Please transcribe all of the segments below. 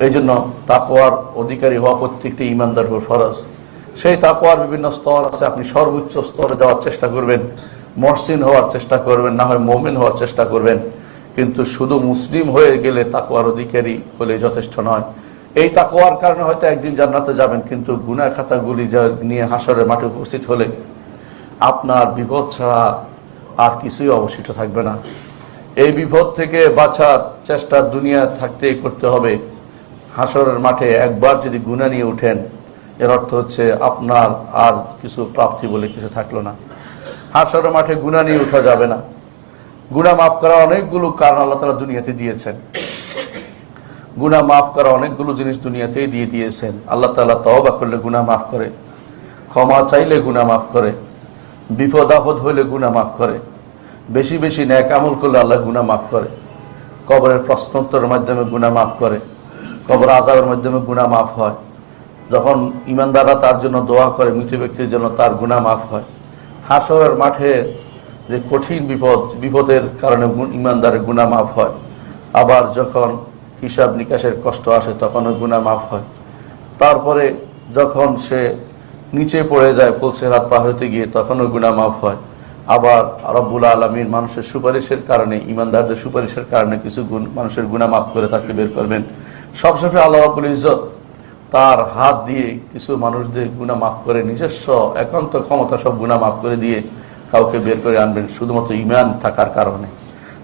এই জন্য তাকোয়ার অধিকারী হওয়া প্রত্যেকটি ইমানদার উপর ফরজ। সেই তাকোয়ার বিভিন্ন স্তর আছে, আপনি সর্বোচ্চ স্তরে যাওয়ার চেষ্টা করবেন, মহসিন হওয়ার চেষ্টা করবেন, না হয় মমিন হওয়ার চেষ্টা করবেন। কিন্তু শুধু মুসলিম হয়ে গেলে তাকোয়ার অধিকারী হলে যথেষ্ট নয়। এই তাকোয়ার কারণে হয়তো একদিন জান্নাতে যাবেন, কিন্তু গুনা খাতাগুলি নিয়ে হাসরের মাঠে উপস্থিত হলে আপনার বিপদ ছাড়া আর কিছুই অবশিষ্ট থাকবে না। এই বিপদ থেকে বাঁচার চেষ্টা দুনিয়া থাকতেই করতে হবে। হাসরের মাঠে একবার যদি গুণা নিয়ে উঠেন, এর অর্থ হচ্ছে আপনার আর কিছু প্রাপ্তি বলে কিছু থাকল না। হাসরের মাঠে গুণা নিয়ে উঠা যাবে না। গুণা মাফ করা অনেকগুলো কারণ আল্লাহ তালা দুনিয়াতে দিয়েছেন। গুণা মাফ করা অনেকগুলো জিনিস দুনিয়াতেই দিয়ে দিয়েছেন। আল্লাহ তালা তওবা করলে গুণা মাফ করে, ক্ষমা চাইলে গুণা মাফ করে, বিপদ আপদ হইলে গুণা মাফ করে, বেশি বেশি ন্যাক আমল করলে আল্লাহ গুণা মাফ করে, কবরের প্রশ্নোত্তরের মাধ্যমে গুণা মাফ করে। কবর আজাবের মাধ্যমে গুণা মাফ হয়। যখন ইমানদাররা তার জন্য দোয়া করে, মৃত ব্যক্তির জন্য তার গুণা মাফ হয়। হাসরের মাঠে যে কঠিন বিপদ, বিপদের কারণে ইমানদারের গুণা মাফ হয়। আবার যখন হিসাব নিকাশের কষ্ট আসে, তখনও গুণা মাফ হয়। তারপরে যখন সে নিচে পড়ে যায় পলসে হাত পা হইতে গিয়ে, তখনও গুণা মাফ হয়। আবার রব্বুল আলমীর মানুষের সুপারিশের কারণে, ইমানদারদের সুপারিশের কারণে কিছু গুণ মানুষের গুণা মাফ করে তাকে বের করবেন। সবসময় আল্লাহ রব্বুল ইজত তার হাত দিয়ে কিছু মানুষদের গুণা মাফ করে, নিজস্ব একান্ত ক্ষমতা সব গুণা মাফ করে দিয়ে কাউকে বের করে আনবেন শুধুমাত্র ইমান থাকার কারণে।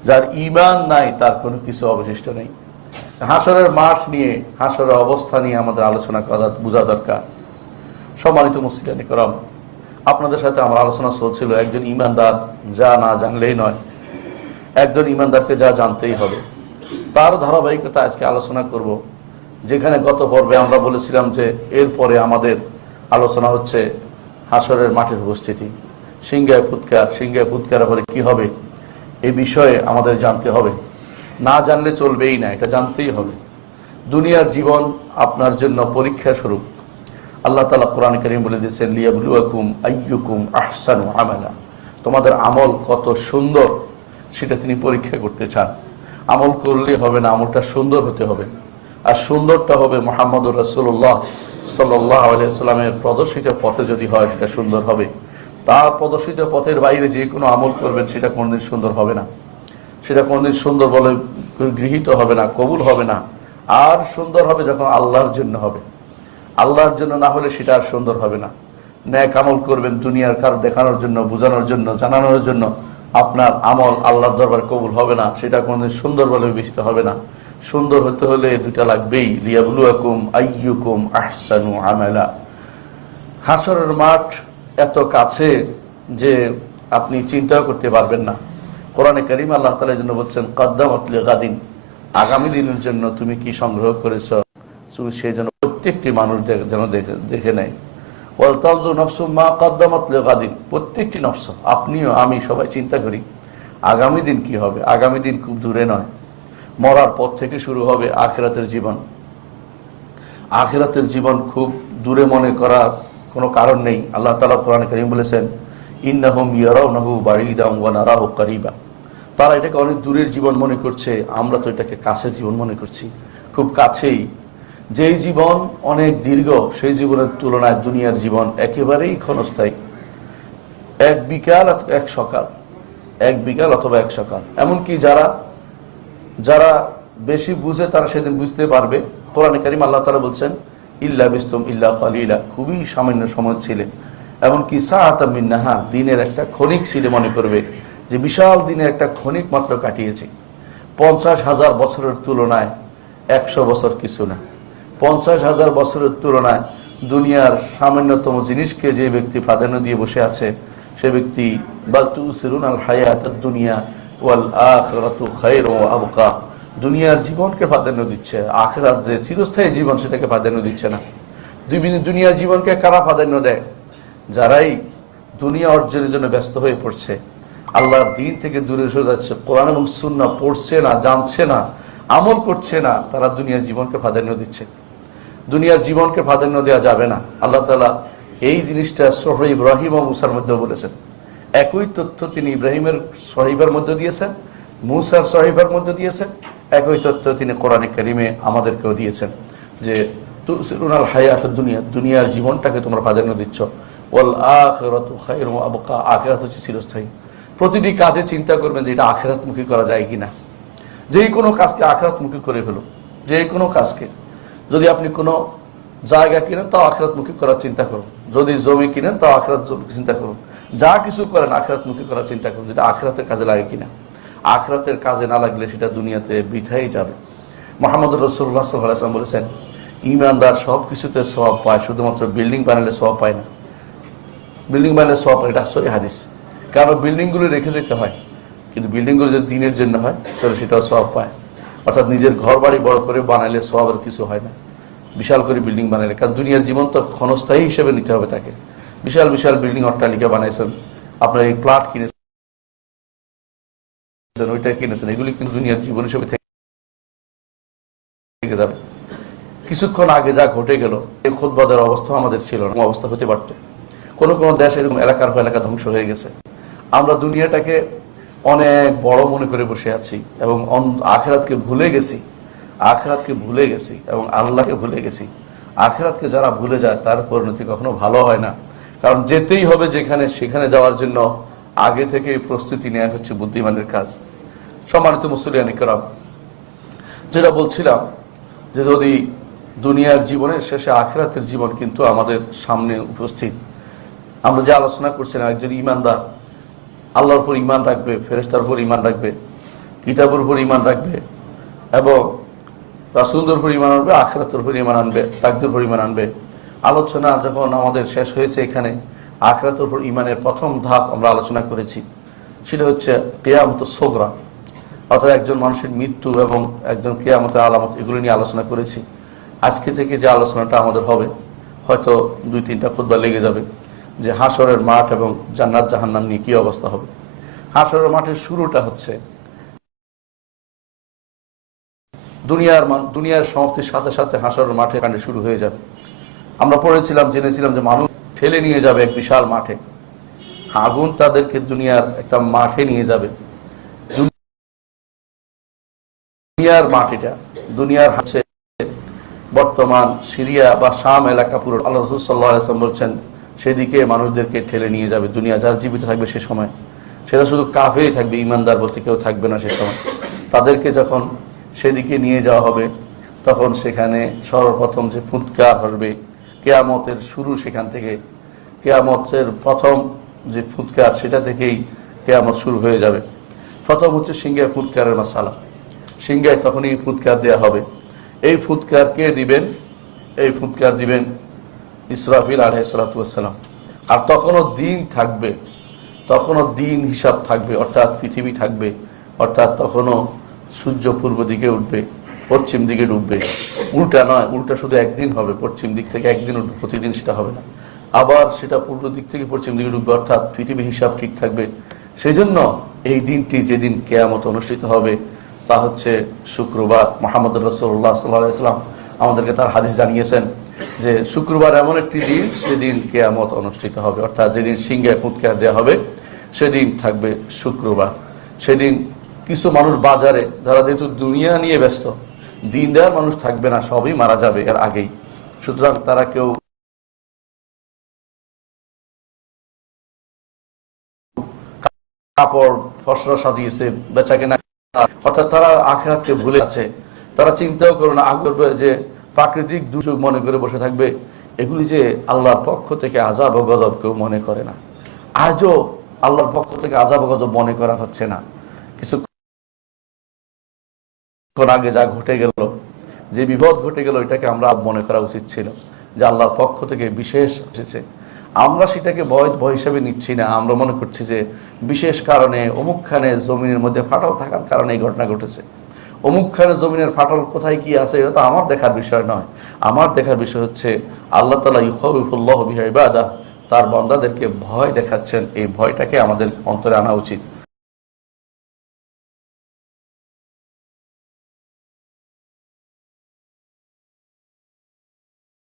যার ইমান নাই, তার কোনো কিছু অবশিষ্ট নেই। হাসরের মাঠ নিয়ে, হাসরের অবস্থা নিয়ে আমাদের আলোচনা করা বোঝা দরকার। সম্মানিত মুসলিম করম আপনাদের সাথে আমার আলোচনা চলছিল একজন ইমানদার যা না জানলেই নয়। একজন ইমানদারকে যা জানতেই হবে। তার ধারাবাহিকতা আজকে আলোচনা করব, যেখানে গত পর্বে আমরা বলেছিলাম যে এরপরে আমাদের আলোচনা হচ্ছে হাসরের মাঠের উপস্থিতি, সিংহায় ফুৎকার সিংহায় ফুৎকার পরে কি হবে এই বিষয়ে আমাদের জানতে হবে। না জানলে চলবেই না, এটা জানতেই হবে। দুনিয়ার জীবন আপনার জন্য পরীক্ষা স্বরূপ। আল্লাহ তালা কোরআন করিম বলে দিচ্ছেন লিয়াবলুয়াকুম আইয়ুকুম আহসানু আমালা। তোমাদের আমল কত সুন্দর, সেটা তিনি পরীক্ষা করতে চান। আমল করলে হবে না, আমলটা সুন্দর হতে হবে। আর সুন্দরটা হবে মোহাম্মদ রসুল্লাহ সাল্লাহ আলিয়াল্লামের প্রদর্শিত পথে যদি হয়, সেটা সুন্দর হবে। তার প্রদর্শিত পথের বাইরে যে কোনো আমল করবেন, সেটা কোনোদিন সুন্দর হবে না। সেটা কোনোদিন সুন্দর বলে গৃহীত হবে না, কবুল হবে না। আর সুন্দর হবে যখন আল্লাহর জন্য হবে। আল্লাহর জন্য না হলে সেটা আর সুন্দর হবে না। ন্যাক আমল করবেন দুনিয়ার কারও দেখানোর জন্য, বোঝানোর জন্য, জানানোর জন্য। আপনার আমল আল্লাহর দরবার কবুল হবে না, সেটা কোনোদিন সুন্দর বলে বিবেচিত হবে না। সুন্দর হতে হলে দুটা লাগবেই। লিয়াবলুয়াকুম আইয়ুকুম আহসানু আমালা। হাসরের মাঠ এত কাছে যে আপনি চিন্তাও করতে পারবেন না। কোরআনে করিম আল্লাহ তালার জন্য বলছেন কদ্দামতলে গাদিন আগামী দিনের জন্য তুমি কি সংগ্রহ করেছ? তুমি সেই জন্য প্রত্যেকটি মানুষ যেন দেখে নেয়। মা প্রত্যেকটি নফস, আপনিও আমি সবাই চিন্তা করি, আগামী দিন কি হবে? আগামী দিন খুব দূরে নয়। মরার পর থেকে শুরু হবে আখেরাতের জীবন। আখেরাতের জীবন খুব দূরে মনে করার কোনো কারণ নেই। আল্লাহ তালা কোরআন করিম বলেছেন তারা এটাকে অনেক দূরের জীবন মনে করছে, আমরা তো এটাকে কাছের জীবন মনে করছি। খুব কাছেই যেই জীবন অনেক দীর্ঘ, সেই জীবনের তুলনায় দুনিয়ার জীবন একেবারেই ক্ষণস্থায়ী। এক বিকাল এক সকাল। এক বিকাল অথবা এক সকাল। এমনকি যারা যারা বেশি বুঝে তারা সেদিন বুঝতে পারবে। কোরআন করিম আল্লাহ তালা বলছেন, ইল্লা বিস্তম ইল্লা খালিলা খুবই সামান্য সময় ছিলেন। এমনকি সাহাতামিন্নাহা দিনের একটা ক্ষণিক ছিলে মনে করবে যে বিশাল দিনের একটা ক্ষণিক মাত্র কাটিয়েছি। পঞ্চাশ হাজার বছরের তুলনায় একশো বছর কিছু না। পঞ্চাশ হাজার বছরের তুলনায় দুনিয়ার সামান্যতম জিনিসকে যে ব্যক্তি প্রাধান্য দিয়ে বসে আছে, সে ব্যক্তি দুনিয়া দুনিয়ার জীবনকে প্রাধান্য দিচ্ছে, আখেরাত যে চিরস্থায়ী জীবন সেটাকে প্রাধান্য দিচ্ছে না। দুই- দুনিয়ার জীবনকে কারা প্রাধান্য দেয়? যারাই দুনিয়া অর্জনের জন্য ব্যস্ত হয়ে পড়ছে। আল্লাহর দিন থেকে দূরে সরে যাচ্ছে, কোরআন এবং সুন্না পড়ছে না, জানছে না, আমল করছে না, তারা দুনিয়ার জীবনকে প্রাধান্য দিচ্ছে। দুনিয়ার জীবনকে প্রাধান্য দেওয়া যাবে না। আল্লাহ তালা এই জিনিসটা সোহ ইব্রাহিম ও মুসার মধ্যে বলেছেন। একই তথ্য তিনি ইব্রাহিমের সহিবার মধ্যে দিয়েছেন, মুসার সহিবার মধ্যে দিয়েছেন, একই তথ্য তিনি কোরআনে কারিমে আমাদেরকেও দিয়েছেন যে তুসিরুনাল হায়াত দুনিয়া, দুনিয়ার জীবনটাকে তোমরা প্রাধান্য দিচ্ছ। ওয়াল আখিরাতু আবকা, আখিরাত হচ্ছে চিরস্থায়ী। প্রতিটি কাজে চিন্তা করবেন যে এটা আখিরাতমুখী করা যায় কিনা। যেই কোনো কাজকে আখিরাতমুখী করে ফেলো যে কোনো কাজকে। যদি আপনি কোনো জায়গা কিনেন, তাও আখরাতমুখী করার চিন্তা করুন। যদি জমি কিনেন, তাও আখরাত চিন্তা করুন। যা কিছু করেন আখরাতমুখী করার চিন্তা করুন। যেটা আখরাতের কাজে লাগে কিনা। আখরাতের কাজে না লাগলে সেটা দুনিয়াতে বৃথাই যাবে। মোহাম্মদ রসুল্লাহ সাল্লাম বলেছেন, ইমানদার সব কিছুতে সব পায়, শুধুমাত্র বিল্ডিং বানালে সব পায় না। বিল্ডিং বানালে সব পায়, এটা সরি হাদিস। কারণ বিল্ডিংগুলো রেখে দিতে হয়, কিন্তু বিল্ডিংগুলো যদি দিনের জন্য হয়, তাহলে সেটাও সব পায়। অর্থাৎ নিজের ঘর বাড়ি বড় করে বানাইলে সবের কিছু হয় না। বিশাল করে বিল্ডিং বানাইলে, কারণ দুনিয়ার জীবন তো ক্ষণস্থায়ী হিসেবে নিতে হবে তাকে। বিশাল বিশাল বিল্ডিং অট্টালিকা বানাইছেন, আপনার এই প্লাট কিনেছেন, ওইটা কিনেছেন, এগুলি কিন্তু দুনিয়ার জীবন হিসেবে থেকে যাবে। কিছুক্ষণ আগে যা ঘটে গেল এই খোদবাদের অবস্থা আমাদের ছিল না, অবস্থা হতে পারত। কোন কোন দেশ এরকম এলাকার এলাকা ধ্বংস হয়ে গেছে। আমরা দুনিয়াটাকে অনেক বড় মনে করে বসে আছি এবং আখেরাতকে ভুলে গেছি। আখেরাতকে ভুলে গেছি এবং আল্লাহকে ভুলে গেছি। আখেরাতকে যারা ভুলে যায়, তার পরিণতি কখনো ভালো হয় না। কারণ যেতেই হবে যেখানে, সেখানে যাওয়ার জন্য আগে থেকে প্রস্তুতি নেওয়া হচ্ছে বুদ্ধিমানের কাজ। সম্মানিত মুসলিয়ানি করাম যেটা বলছিলাম যে যদি দুনিয়ার জীবনের শেষে আখেরাতের জীবন কিন্তু আমাদের সামনে উপস্থিত। আমরা যে আলোচনা করছিলাম, একজন ইমানদার আল্লাহর উপর ইমান রাখবে ফেরেস্তার উপর ইমান রাখবে, কিতাবের উপর ইমান রাখবে এবং রাসুলদের উপর ইমান আনবে, আখেরাতের উপর ইমান আনবে তাকদের উপর ইমান আনবে। আলোচনা যখন আমাদের শেষ হয়েছে এখানে, আখেরাতের উপর ইমানের প্রথম ধাপ আমরা আলোচনা করেছি, সেটা হচ্ছে কেয়ামত সোগরা অর্থাৎ একজন মানুষের মৃত্যু এবং একজন কেয়ামতের আলামত, এগুলো নিয়ে আলোচনা করেছি। আজকে থেকে যে আলোচনাটা আমাদের হবে, হয়তো দুই তিনটা খুদ্া লেগে যাবে। যে হাসরের মাঠ এবং জান্নাত জাহান্নাম নিয়ে কি অবস্থা হবে? হাসরের মাঠের শুরুটা হচ্ছে দুনিয়ার দুনিয়ার সমাপ্তির সাথে সাথে হাসরের মাঠে কাণ্ডে শুরু হয়ে যাবে। আমরা পড়েছিলাম, জেনেছিলাম যে মানুষ ঠেলে নিয়ে যাবে এক বিশাল মাঠে। আগুন তাদেরকে দুনিয়ার একটা মাঠে নিয়ে যাবে। দুনিয়ার মাঠ এটা। দুনিয়ার হাতে বর্তমান সিরিয়া বা শাম এলাকা পুরো। আল্লাহ রসুল সাল্লাহ বলছেন সেদিকে মানুষদেরকে ঠেলে নিয়ে যাবে। দুনিয়া যার জীবিত থাকবে সে সময়। সেটা শুধু কাফেই থাকবে, ইমানদার বলতে কেউ থাকবে না সে সময়। তাদেরকে যখন সেদিকে নিয়ে যাওয়া হবে, তখন সেখানে সর্বপ্রথম যে ফুৎকার হবে কেয়ামতের শুরু সেখান থেকে। কেয়ামতের প্রথম যে ফুৎকার, সেটা থেকেই কেয়ামত শুরু হয়ে যাবে। প্রথম হচ্ছে সিংহের ফুৎকারের মাসালা। সিংহায় তখনই ফুৎকার দেয়া হবে। এই ফুৎকার কে দিবেন? এই ফুৎকার দিবেন ইসরাফিল আলহাম আর তখনও দিন থাকবে, তখনও দিন হিসাব থাকবে, অর্থাৎ পৃথিবী থাকবে, অর্থাৎ তখনও সূর্য পূর্ব দিকে উঠবে, পশ্চিম দিকে ডুববে। উল্টা নয়, উল্টা শুধু একদিন হবে, পশ্চিম দিক থেকে একদিন উঠবে, প্রতিদিন সেটা হবে না। আবার সেটা পূর্ব দিক থেকে পশ্চিম দিকে ডুববে, অর্থাৎ পৃথিবীর হিসাব ঠিক থাকবে। সেই জন্য এই দিনটি যেদিন কেয়ামত অনুষ্ঠিত হবে, তা হচ্ছে শুক্রবার। মোহাম্মদ রসুল্লাহ সাল্লাম আমাদেরকে তার হাদিস জানিয়েছেন যে শুক্রবার এমন একটি দিন, সেদিন কেয়ামত অনুষ্ঠিত হবে। অর্থাৎ যেদিন সিংহে ফুৎকার দেওয়া হবে, সেদিন থাকবে শুক্রবার। সেদিন কিছু মানুষ বাজারে, যারা যেহেতু দুনিয়া নিয়ে ব্যস্ত দিন দেওয়ার মানুষ থাকবে না, সবই মারা যাবে এর আগেই। সুতরাং তারা কেউ কাপড়, ফসরা সাজিয়েছে বেচা কেনা অর্থাৎ তারা আখেরাতকে ভুলে আছে তারা চিন্তাও করে না, আগ করবে যে প্রাকৃতিক দুর্যোগ মনে করে বসে থাকবে, এগুলি যে আল্লাহর পক্ষ থেকে আজাব ও গজব কেউ মনে করে না। আজও আল্লাহর পক্ষ থেকে আজাব ও গজব মনে করা হচ্ছে না। কিছু আগে যা ঘটে গেল, যে বিপদ ঘটে গেল, এটাকে আমরা মনে করা উচিত ছিল যে আল্লাহর পক্ষ থেকে বিশেষ এসেছে। আমরা সেটাকে ভয় ভয় হিসাবে নিচ্ছি না। আমরা মনে করছি যে বিশেষ কারণে অমুকখানে জমিনের মধ্যে ফাটল থাকার কারণে এই ঘটনা ঘটেছে। অমুকখানে জমিনের ফাটল কোথায় কি আছে, এটা তো আমার দেখার বিষয় নয়। আমার দেখার বিষয় হচ্ছে, আল্লাহ তালা ইহবিফুল্লাহ বিহাইবাদা তার বন্দাদেরকে ভয় দেখাচ্ছেন। এই ভয়টাকে আমাদের অন্তরে আনা উচিত।